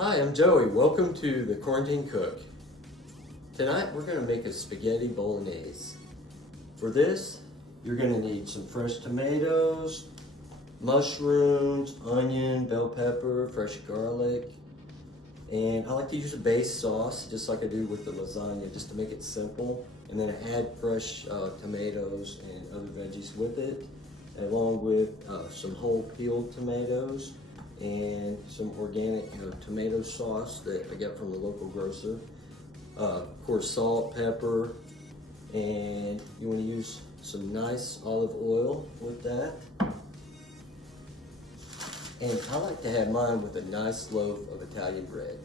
Hi, I'm Joey. Welcome to the Quarantine Cook. Tonight we're going to make a spaghetti bolognese. For this, you're going to need some fresh tomatoes, mushrooms, onion, bell pepper, fresh garlic, and I like to use a base sauce just like I do with the lasagna just to make it simple, and then add fresh tomatoes and other veggies with it, along with some whole peeled tomatoes and some organic tomato sauce that I got from the local grocer. Of course, salt, pepper, and you want to use some nice olive oil with that. And I like to have mine with a nice loaf of Italian bread.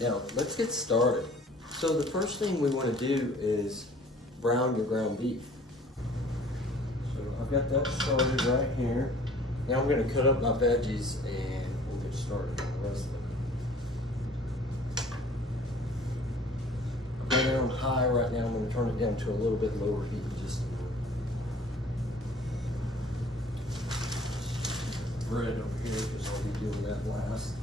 Now, let's get started. So the first thing we want to do is brown your ground beef. So I've got that started right here. Now I'm going to cut up my veggies and we'll get started on the rest of it. I've got it on high right now. I'm going to turn it down to a little bit lower heat in just a minute. Bread over here because I'll be doing that last.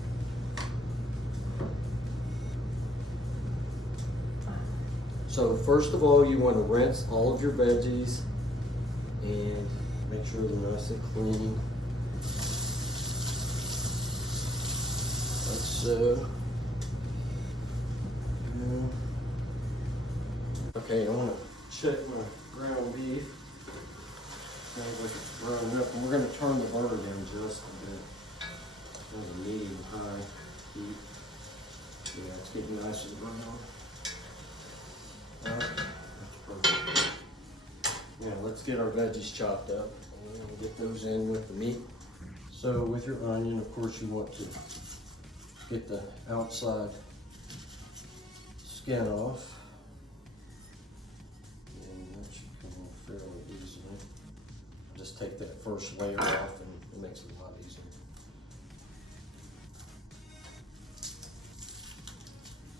So first of all, you want to rinse all of your veggies and make sure they're nice and clean. Like so. Okay, I want to check my ground beef. Sounds like it's brown up, and we're going to turn the burner down just a bit. Kind of a medium high heat. Yeah, it's getting nice and brown. That's perfect. Now let's get our veggies chopped up and get those in with the meat. So with your onion, of course, you want to get the outside skin off. And that should come off fairly easily. Just take that first layer off and it makes it a lot easier.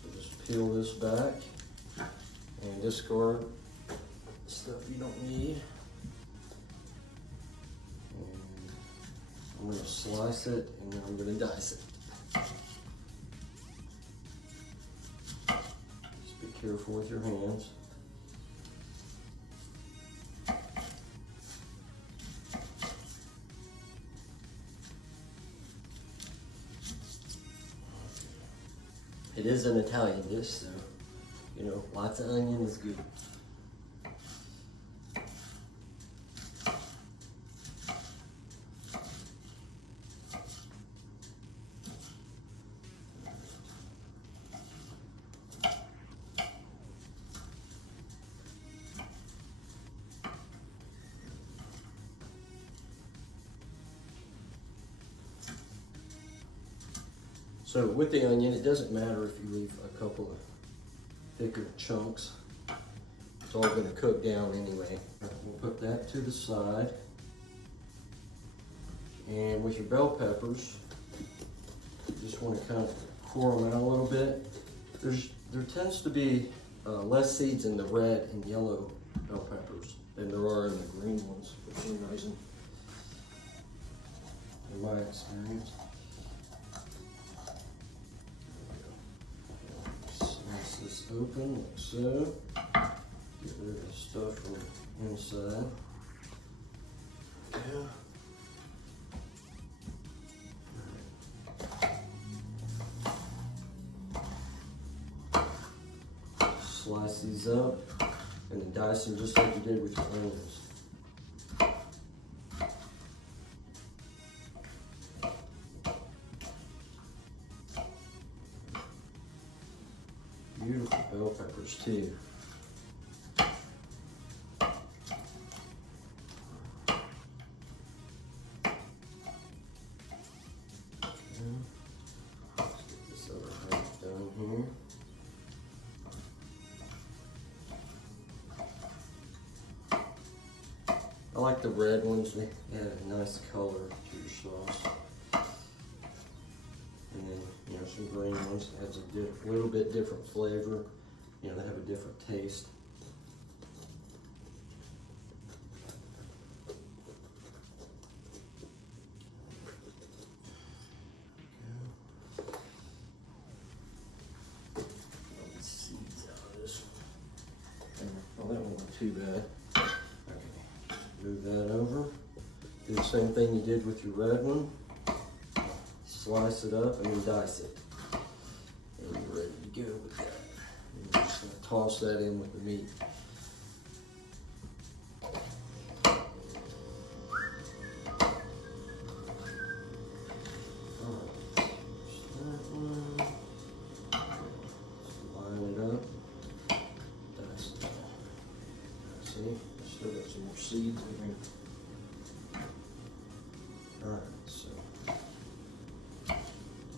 So just peel this back and discard stuff you don't need. And I'm going to slice it and then I'm going to dice it. Just be careful with your hands. It is an Italian dish, so you know, lots of onion is good. So with the onion, it doesn't matter if you leave a couple of thicker chunks. It's all going to cook down anyway. We'll put that to the side. And with your bell peppers, you just want to kind of core them out a little bit. There tends to be less seeds in the red and yellow bell peppers than there are in the green ones for some reason, in my experience. Slice this open like so. Get rid of the stuff from the inside. Yeah. Slice these up and then dice them just like you did with your onions. beautiful bell peppers too. Let's get this other half done here. I like the red ones, they add a nice color to your sauce. And then, you know, some green ones adds a little bit different flavor. You know, they have a different taste. Get the seeds out of this one. Oh, that wasn't too bad. Move that over. Do the same thing you did with your red one. Slice it up and then dice it. And you're ready to go with that. And you're just going to toss that in with the meat. Alright, that one. Just line it up. Dice it. See? Still got some more seeds in here. Alright, so get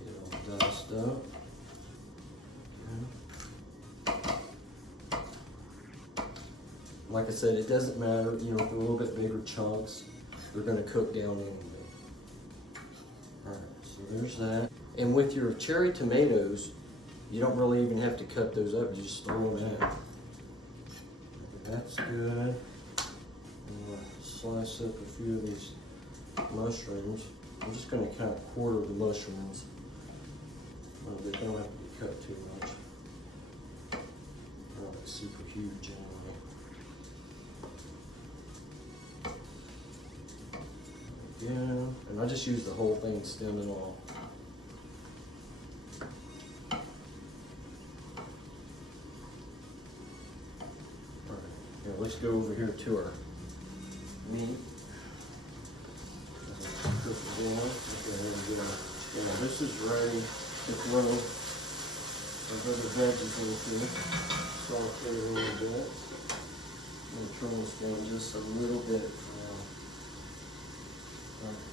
it all diced up. Okay. Like I said, it doesn't matter, you know, if they're a little bit bigger chunks, they're going to cook down anyway. Alright, so there's that. And with your cherry tomatoes, you don't really even have to cut those up, you just throw them in. That's good. Slice up a few of these mushrooms. I'm just going to kind of quarter the mushrooms a little bit. They don't have to be cut too much. They're not like super huge anyway. Yeah, and I just use the whole thing, stem and all. Alright, now let's go over here to our meat. Cook it down. Okay, there we go. Now this is ready to throw our other veggies into. Saute it a little bit. I'm going to turn this down just a little bit now. Alright.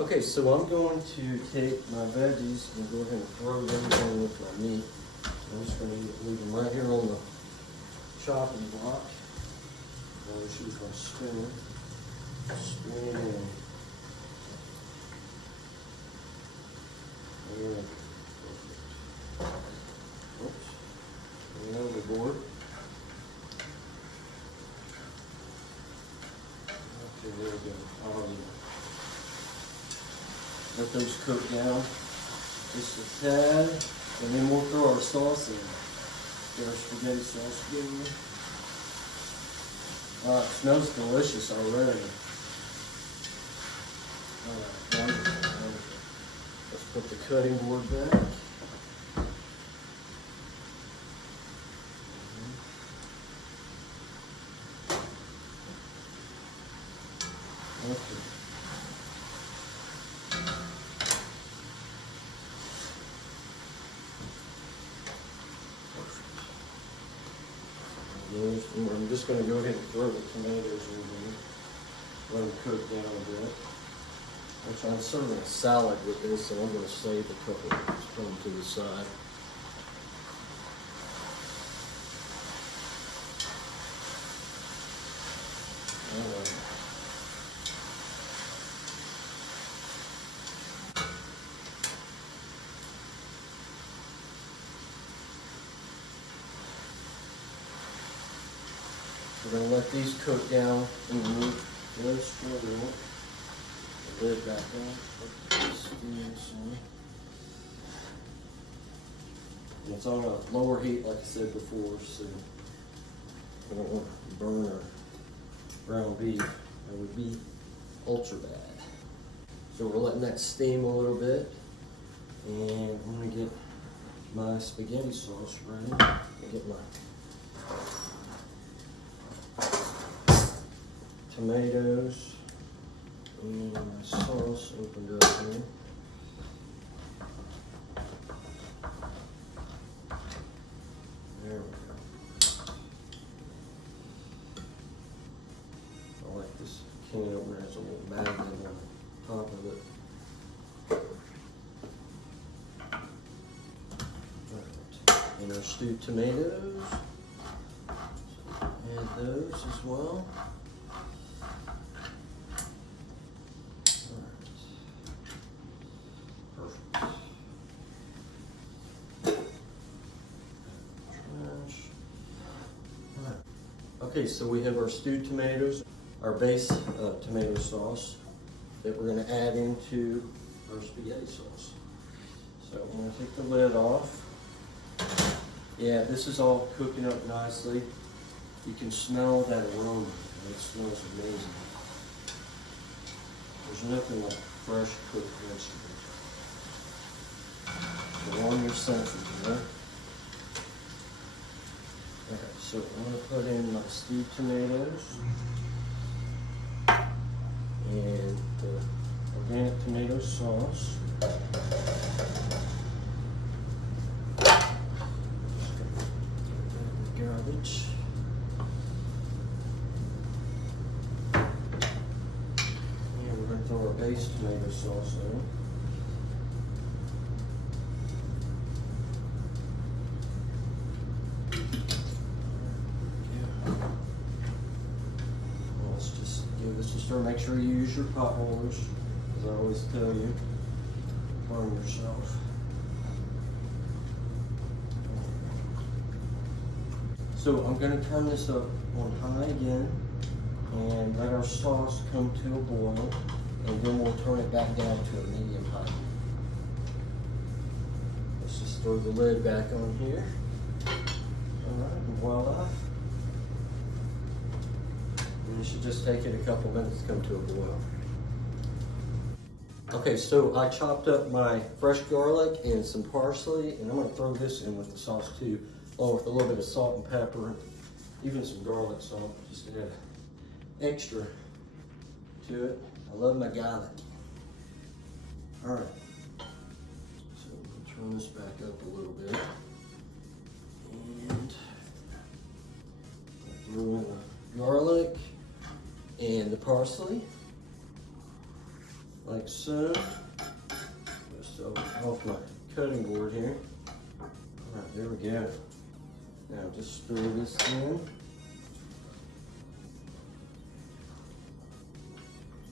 Okay, so I'm going to take my veggies and go ahead and throw them in with my meat. I'm just going to leave them right here on the chopping block. I'll just use my spoon. Spoon it in. There. Oops. Bring it overboard. Okay, there we go. Let those cook down just a tad, and then we'll throw our sauce in. Get our spaghetti sauce going. It smells delicious already. Alright, wonderful, wonderful. Let's put the cutting board back. Okay. I'm just going to go ahead and throw the tomatoes in there. Let them cook down a bit. Actually, I'm serving a salad with this, so I'm going to save a couple. Just put them to the side. All right. We're going to let these cook down in the meat just for a minute. The lid back on. And it's on a lower heat, like I said before, so I don't want to burn our ground beef. That would be ultra bad. So we're letting that steam a little bit, and I'm going to get my my spaghetti sauce ready. Let me get my tomatoes and my sauce opened up here. There we go. I like this can opener. Has a little magnet on the top of it. And our stewed tomatoes. So add those as well. Perfect. Trash. Okay, so we have our stewed tomatoes, our base tomato sauce that we're going to add into our spaghetti sauce. So I'm going to take the lid off. Yeah, this is all cooking up nicely. You can smell that aroma. It smells amazing. There's nothing like fresh cooked vegetables. So warm your senses, you know? Alright, so I'm going to put in my stewed tomatoes and the organic tomato sauce. Garbage. And we're going to throw our base tomato sauce in. Let's just give this a stir. Make sure you use your pot holders, as I always tell you. Burn yourself. So I'm going to turn this up on high again and let our sauce come to a boil, and then we'll turn it back down to a medium high. Let's just throw the lid back on here. Alright, and voila. And it should just take it a couple minutes to come to a boil. Okay, so I chopped up my fresh garlic and some parsley, and I'm going to throw this in with the sauce too, along with a little bit of salt and pepper, even some garlic salt, just to add extra to it. I love my garlic. All right, so we'll turn this back up a little bit, and throw in the garlic and the parsley, like so. Just off my cutting board here. All right, there we go. Now just stir this in.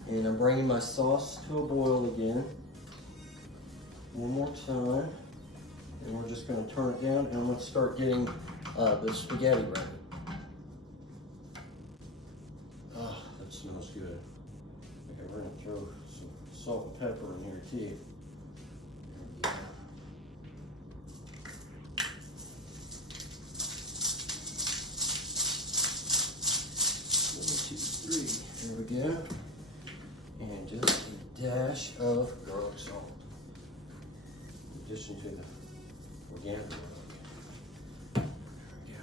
And I'm bringing my sauce to a boil again. One more time. And we're just going to turn it down, and I'm going to start getting the spaghetti ready. Oh, that smells good. Okay, we're going to throw some salt and pepper in here too. There we go. And just a dash of garlic salt. In addition to the organic garlic. There we go.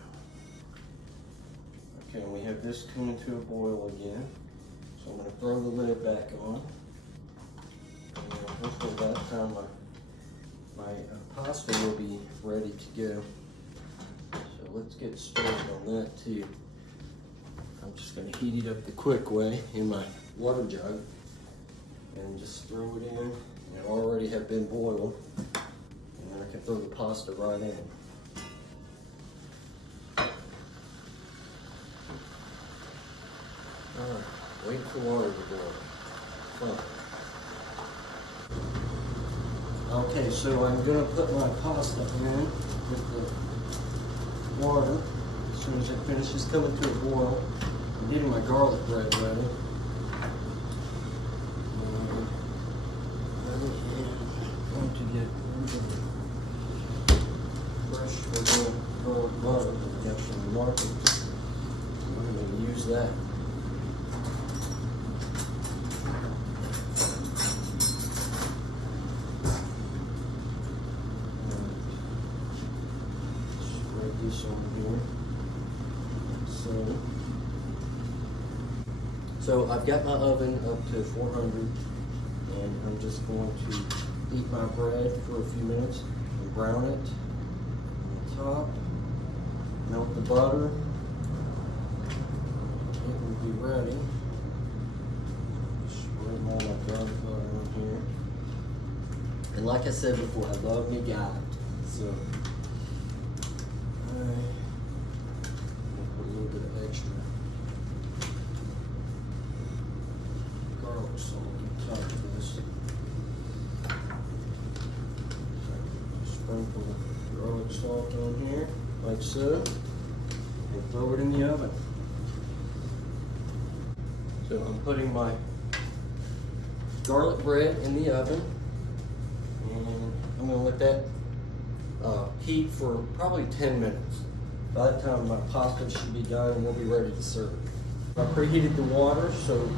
Okay, and we have this coming to a boil again. So I'm going to throw the lid back on. And hopefully by that time my pasta will be ready to go. So let's get started on that too. I'm just going to heat it up the quick way in my water jug and just throw it in. And it already have been boiled, and then I can throw the pasta right in. Alright, wait for water to boil. Fun. Okay, so I'm going to put my pasta in with the water. As soon as it finishes coming to a boil, I'm getting my garlic bread ready. I'm going to get fresh garlic butter that we got from the market. I'm going to use that. this on here. So I've got my oven up to 400, and I'm just going to heat my bread for a few minutes and brown it on the top. Melt the butter. It will be ready. Spread all my garlic butter on here. And like I said before, I love me God. So I'm gonna put a little bit of extra garlic salt on top of this. Sprinkle garlic salt on here, like so, and throw it in the oven. So I'm putting my garlic bread in the oven, and I'm going to let that heat for probably 10 minutes. By the time my pasta should be done, and we'll be ready to serve. I preheated the water, so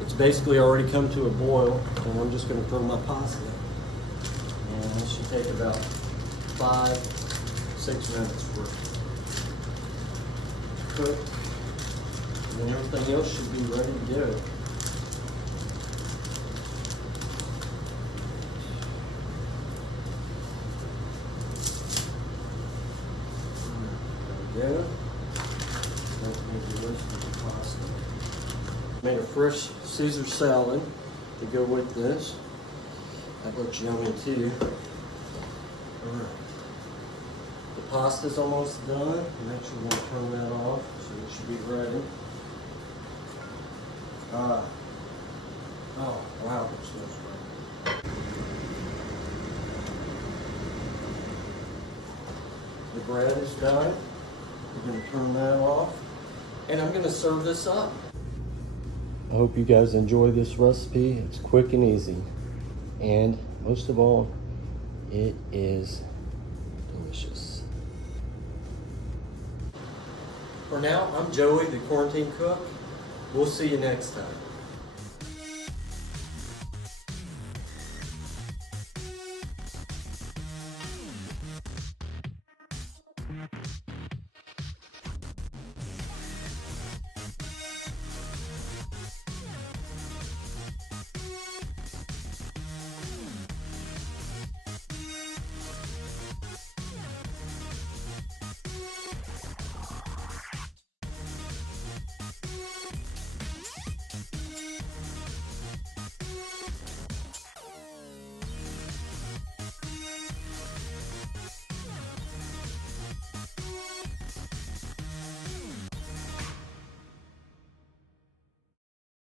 it's basically already come to a boil, and I'm just going to throw my pasta in. And it should take about 5-6 minutes for it to cook. And then everything else should be ready to go. There we go. Let's make the rest of the pasta. Made a fresh Caesar salad to go with this. That looks yummy too. Alright. The pasta's almost done. I'm actually going to turn that off so it should be ready. Oh, wow, it smells great. The bread is done. We're going to turn that off. And I'm going to serve this up. I hope you guys enjoy this recipe. It's quick and easy. And most of all, it is delicious. For now, I'm Joey, the Quarantine Cook. We'll see you next time.